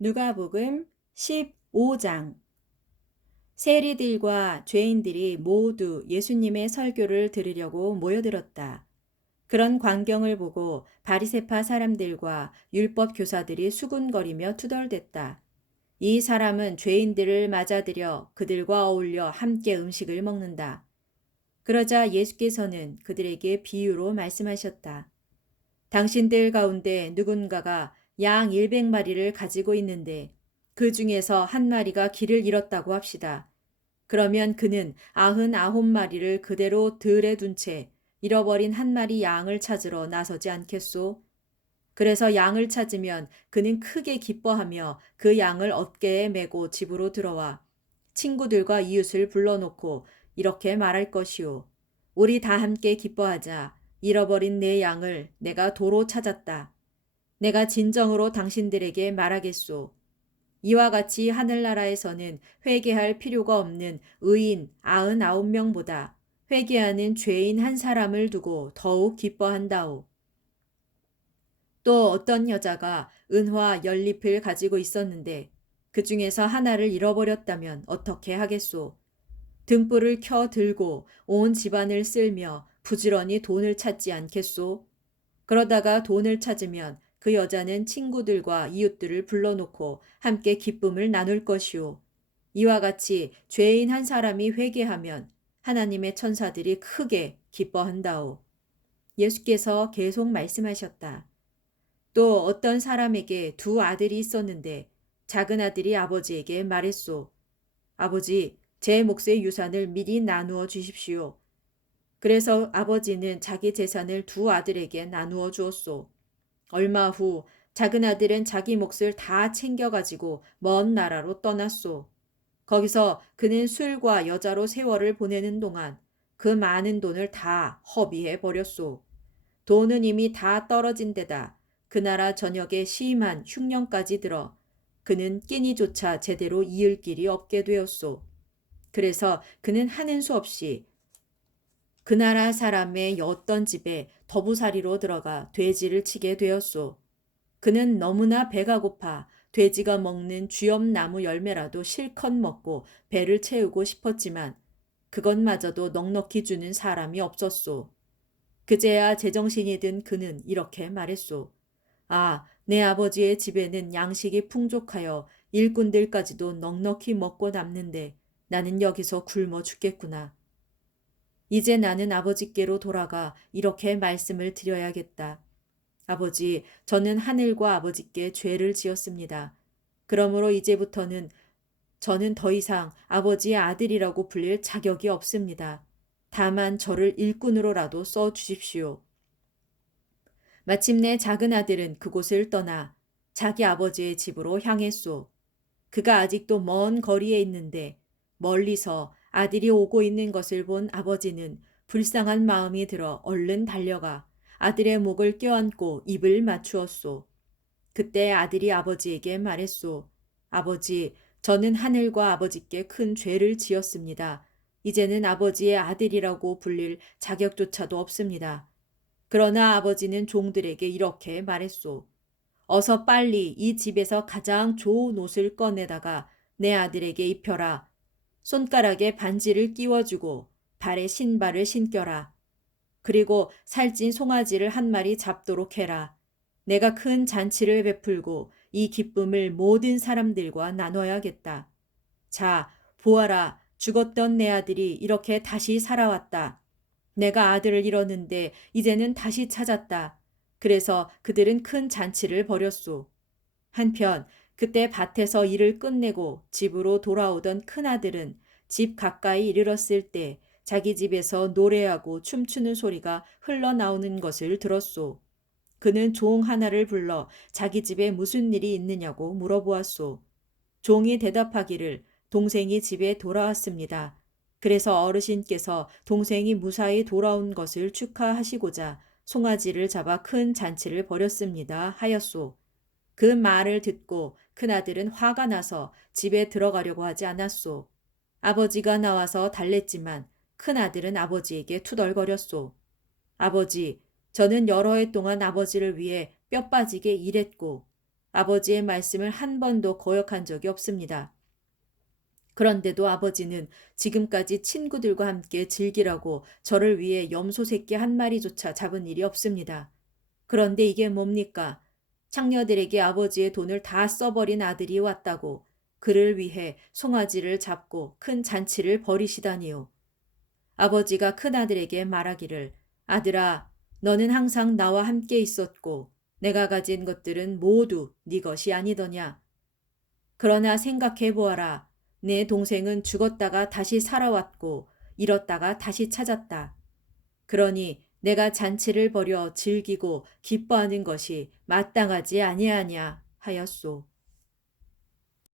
누가복음 15장. 세리들과 죄인들이 모두 예수님의 설교를 들으려고 모여들었다. 그런 광경을 보고 바리새파 사람들과 율법 교사들이 수군거리며 투덜댔다. 이 사람은 죄인들을 맞아들여 그들과 어울려 함께 음식을 먹는다. 그러자 예수께서는 그들에게 비유로 말씀하셨다. 당신들 가운데 누군가가 양 100마리를 가지고 있는데 그 중에서 한 마리가 길을 잃었다고 합시다. 그러면 그는 99마리를 그대로 들에 둔 채 잃어버린 한 마리 양을 찾으러 나서지 않겠소? 그래서 양을 찾으면 그는 크게 기뻐하며 그 양을 어깨에 메고 집으로 들어와 친구들과 이웃을 불러놓고 이렇게 말할 것이오. 우리 다 함께 기뻐하자. 잃어버린 내 양을 내가 도로 찾았다. 내가 진정으로 당신들에게 말하겠소. 이와 같이 하늘나라에서는 회개할 필요가 없는 의인 99명보다 회개하는 죄인 한 사람을 두고 더욱 기뻐한다오. 또 어떤 여자가 은화 10잎을 가지고 있었는데 그 중에서 하나를 잃어버렸다면 어떻게 하겠소? 등불을 켜 들고 온 집안을 쓸며 부지런히 돈을 찾지 않겠소? 그러다가 돈을 찾으면 그 여자는 친구들과 이웃들을 불러놓고 함께 기쁨을 나눌 것이오. 이와 같이 죄인 한 사람이 회개하면 하나님의 천사들이 크게 기뻐한다오. 예수께서 계속 말씀하셨다. 또 어떤 사람에게 두 아들이 있었는데 작은 아들이 아버지에게 말했소. 아버지, 제 몫의 유산을 미리 나누어 주십시오. 그래서 아버지는 자기 재산을 두 아들에게 나누어 주었소. 얼마 후 작은 아들은 자기 몫을 다 챙겨가지고 먼 나라로 떠났소. 거기서 그는 술과 여자로 세월을 보내는 동안 그 많은 돈을 다 허비해 버렸소. 돈은 이미 다 떨어진 데다 그 나라 전역에 심한 흉년까지 들어 그는 끼니조차 제대로 이을 길이 없게 되었소. 그래서 그는 하는 수 없이 그 나라 사람의 어떤 집에 더부살이로 들어가 돼지를 치게 되었소. 그는 너무나 배가 고파 돼지가 먹는 쥐엄나무 열매라도 실컷 먹고 배를 채우고 싶었지만 그것마저도 넉넉히 주는 사람이 없었소. 그제야 제정신이 든 그는 이렇게 말했소. 아, 내 아버지의 집에는 양식이 풍족하여 일꾼들까지도 넉넉히 먹고 남는데 나는 여기서 굶어 죽겠구나. 이제 나는 아버지께로 돌아가 이렇게 말씀을 드려야겠다. 아버지, 저는 하늘과 아버지께 죄를 지었습니다. 그러므로 이제부터는 저는 더 이상 아버지의 아들이라고 불릴 자격이 없습니다. 다만 저를 일꾼으로라도 써 주십시오. 마침내 작은 아들은 그곳을 떠나 자기 아버지의 집으로 향했소. 그가 아직도 먼 거리에 있는데 멀리서 아들이 오고 있는 것을 본 아버지는 불쌍한 마음이 들어 얼른 달려가 아들의 목을 껴안고 입을 맞추었소. 그때 아들이 아버지에게 말했소. 아버지, 저는 하늘과 아버지께 큰 죄를 지었습니다. 이제는 아버지의 아들이라고 불릴 자격조차도 없습니다. 그러나 아버지는 종들에게 이렇게 말했소. 어서 빨리 이 집에서 가장 좋은 옷을 꺼내다가 내 아들에게 입혀라. 손가락에 반지를 끼워주고 발에 신발을 신겨라. 그리고 살찐 송아지를 한 마리 잡도록 해라. 내가 큰 잔치를 베풀고 이 기쁨을 모든 사람들과 나눠야겠다. 자, 보아라. 죽었던 내 아들이 이렇게 다시 살아왔다. 내가 아들을 잃었는데 이제는 다시 찾았다. 그래서 그들은 큰 잔치를 벌였소. 한편 그때 밭에서 일을 끝내고 집으로 돌아오던 큰아들은 집 가까이 이르렀을 때 자기 집에서 노래하고 춤추는 소리가 흘러나오는 것을 들었소. 그는 종 하나를 불러 자기 집에 무슨 일이 있느냐고 물어보았소. 종이 대답하기를 동생이 집에 돌아왔습니다. 그래서 어르신께서 동생이 무사히 돌아온 것을 축하하시고자 송아지를 잡아 큰 잔치를 벌였습니다. 하였소. 그 말을 듣고 큰아들은 화가 나서 집에 들어가려고 하지 않았소. 아버지가 나와서 달랬지만 큰아들은 아버지에게 투덜거렸소. 아버지, 저는 여러 해 동안 아버지를 위해 뼈 빠지게 일했고 아버지의 말씀을 한 번도 거역한 적이 없습니다. 그런데도 아버지는 지금까지 친구들과 함께 즐기라고 저를 위해 염소 새끼 한 마리조차 잡은 일이 없습니다. 그런데 이게 뭡니까? 창녀들에게 아버지의 돈을 다 써버린 아들이 왔다고 그를 위해 송아지를 잡고 큰 잔치를 벌이시다니요. 아버지가 큰아들에게 말하기를 아들아, 너는 항상 나와 함께 있었고 내가 가진 것들은 모두 네 것이 아니더냐. 그러나 생각해 보아라. 내 동생은 죽었다가 다시 살아왔고 잃었다가 다시 찾았다. 그러니 내가 잔치를 벌여 즐기고 기뻐하는 것이 마땅하지 아니하냐 하였소.